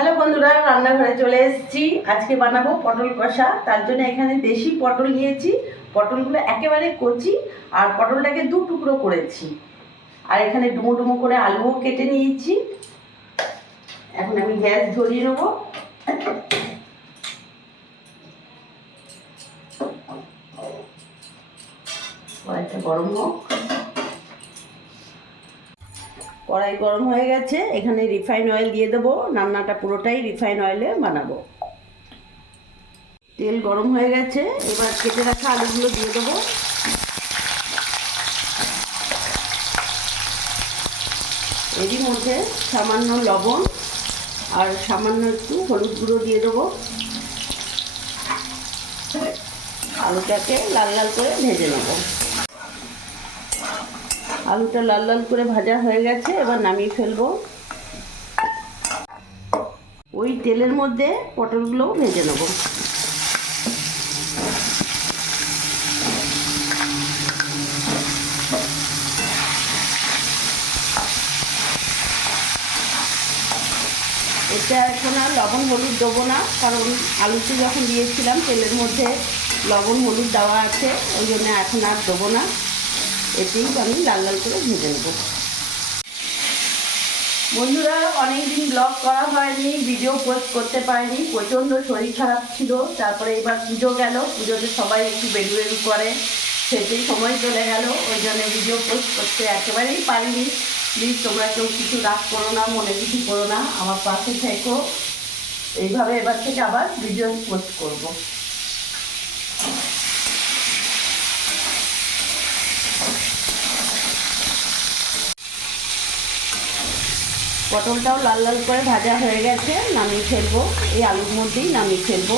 Hello বন্ধুরা, রান্নাঘরে চলে এসেছি। আজকে বানাবো পটল কষা। তার জন্য এখানে দেশি পটল নিয়েছি। পটলগুলো একেবারে কচি, আর পটলটাকে দু টুকরো করেছি। আর এখানে ডুমো ডুমো করে আলুও কেটে নিয়েছি। এখন আমি গ্যাস ধরিয়ে নেব। কড়াইটা গরম হোক। কড়াই গরম হয়ে গেছে, এখানে রিফাইন অয়েল দিয়ে দেবো, রান্নাটা পুরোটাই রিফাইন অয়েলে বানাবো। তেল গরম হয়ে গেছে, এবার কেটে রাখা আলুগুলো দিয়ে দেবো। এরই মধ্যে সামান্য লবণ আর সামান্য একটু হলুদ গুঁড়ো দিয়ে দেবো। আলুটাকে লাল লাল করে ভেজে নেব। আলুটা লাল লাল করে ভাজা হয়ে গেছে, এবার নামিয়ে ফেলব। ওই তেলের মধ্যে পটলগুলোও ভেজে নেব। এটা এখন আর লবণ হলুদ দেবো না, কারণ আলুতে যখন দিয়েছিলাম, তেলের মধ্যে লবণ হলুদ দেওয়া আছে, ওই জন্য এখন আর দেবো না। এতেই আমি লাল লাল করে ভেজে নেব। বন্ধুরা, অনেকদিন ব্লগ করা হয়নি ভিডিও পোস্ট করতে পারিনি, প্রচণ্ড শরীর খারাপ ছিল, তারপরে এবার পুজো গেল, পুজোতে সবাই একটু বেরু বেরু করে, সেতেই সময় চলে গেল, ওই জন্য ভিডিও পোস্ট করতে একেবারেই পারিনি। প্লিজ তোমরা কেউ কিছু রাগ করো না, মনে কিছু করো না, আমার পাশে থেকো। এইভাবে এবার থেকে আবার ভিডিও পোস্ট করব। পটলটাও লাল লাল করে ভাজা হয়ে গেছে, নামিয়ে ফেলব। এই আলুর মধ্যেই নামিয়ে ফেলব।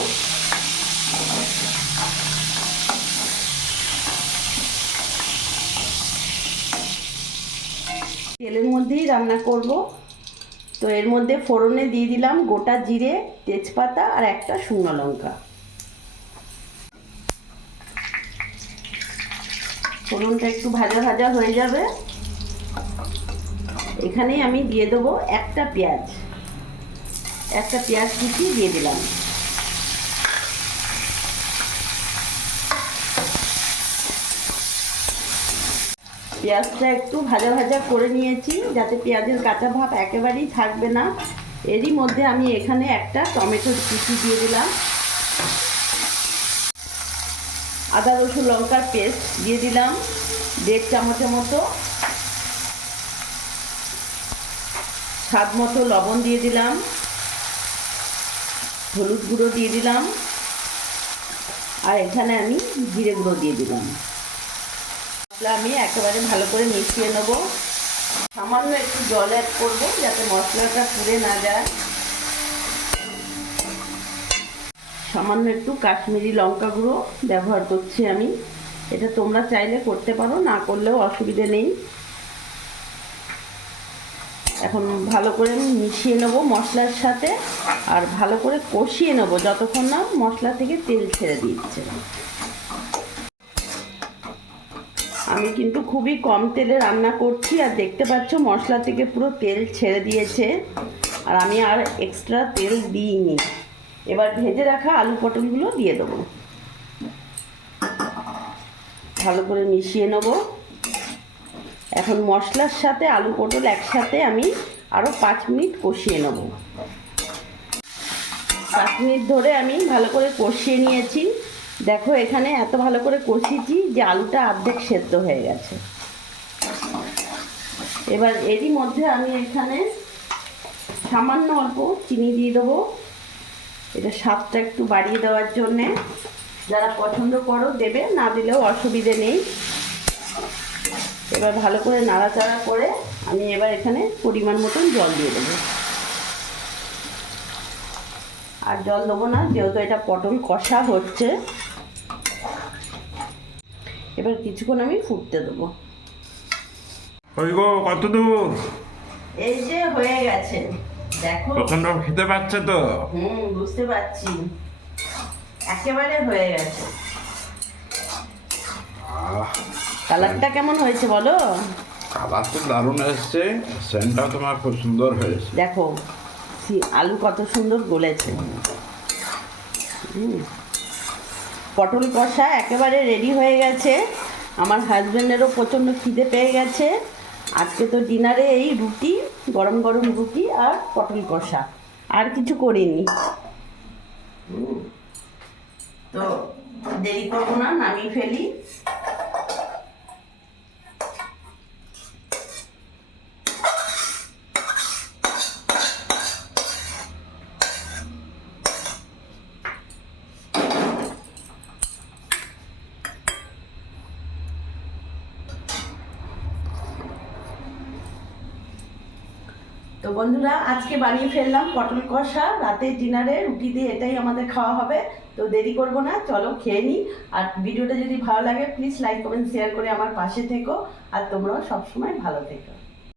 তেলের মধ্যেই রান্না করব। তো এর মধ্যে ফোড়নে দিয়ে দিলাম গোটা জিরে, তেজপাতা আর একটা শুকনো লঙ্কা। ফোড়নটা একটু ভাজা ভাজা হয়ে যাবে। এখানেই আমি দিয়ে দেবো একটা পেঁয়াজ। একটা পেঁয়াজ কুচি দিয়ে দিলাম। পেঁয়াজটা একটু ভাজা ভাজা করে নিয়েছি, যাতে পেঁয়াজের কাঁচা ভাব একেবারেই থাকবে না। এরই মধ্যে আমি এখানে একটা টমেটোর কুচি দিয়ে দিলাম। আদা, রসুন, লঙ্কার পেস্ট দিয়ে দিলাম। দেড় চামচের মতো। স্বাদ মতো লবণ দিয়ে দিলাম। হলুদ গুঁড়ো দিয়ে দিলাম। আর এখানে আমি জিরে গুঁড়ো দিয়ে দিলাম। মশলা আমি একেবারে ভালো করে মিশিয়ে নেব। সামান্য একটু জল অ্যাড করব যাতে মশলাটা পুড়ে না যায়। সামান্য একটু কাশ্মীরি লঙ্কা গুঁড়ো ব্যবহার করছি আমি। এটা তোমরা চাইলে করতে পারো, না করলেও অসুবিধে নেই। এখন ভালো করে মিশিয়ে নেব মশলার সাথে আর ভালো করে কষিয়ে নেব যতক্ষণ না মশলা থেকে তেল ছেড়ে দিচ্ছে। আমি কিন্তু খুবই কম তেলে রান্না করছি আর দেখতে পাচ্ছ মশলা থেকে পুরো তেল ছেড়ে দিয়েছে আর আমি আর এক্সট্রা তেল দিইনি। এবার ভেজে রাখা আলু পটলগুলো দিয়ে দেবো। ভালো করে মিশিয়ে নেব। এখন মশলার সাথে আলু পটল একসাথে আমি আরও পাঁচ মিনিট কষিয়ে নেব। পাঁচ মিনিট ধরে আমি ভালো করে কষিয়ে নিয়েছি। দেখো এখানে এত ভালো করে কষিয়েছি যে আলুটা অর্ধেক সেদ্ধ হয়ে গেছে। এবার এরই মধ্যে আমি এখানে সামান্য অল্প চিনি দিয়ে দেবো। এটা স্বাদটা একটু বাড়িয়ে দেওয়ার জন্যে। যারা পছন্দ করো, দেবে, না দিলেও অসুবিধে নেই। এবার ভালো করে নাড়াচাড়া করে আমি এবার এখানে পরিমাণ মতন জল দিয়ে দেবো। আর জল দেবো না যেহেতু এটা পটল কষা হচ্ছে এবার কিছুক্ষণ আমি ফুটতে দেবো। কত দূর? এই যে হয়ে গেছে। দেখো। প্রচণ্ড খেতে পাচ্ছে তো। হুম বুঝতে পারছি। একেবারে হয়ে গেছে। কালারটা কেমন হয়েছে বলো? কালার তো দারুণ এসছে সেন্টটাও তোমার খুব সুন্দর হয়েছে। দেখো আলু কত সুন্দর গলেছে। পটল কষা একেবারে রেডি হয়ে গেছে। আমার হাজব্যান্ডেরও প্রচণ্ড খিদে পেয়ে গেছে। আজকে তো ডিনারে এই রুটি গরম গরম রুটি আর পটল কষা। আর কিছু করিনি। তো দেরি করব না নামিয়ে ফেলি। বন্ধুরা, আজকে বানিয়ে ফেললাম পটল কষা। রাতের ডিনারে রুটি দিয়ে এটাই আমাদের খাওয়া হবে। তো দেরি করব না, চলো খেয়ে নিই। আর ভিডিওটা যদি ভালো লাগে প্লিজ লাইক কমেন্ট শেয়ার করে আমার পাশে থেকো। আর তোমরাও সবসময় ভালো থেকো।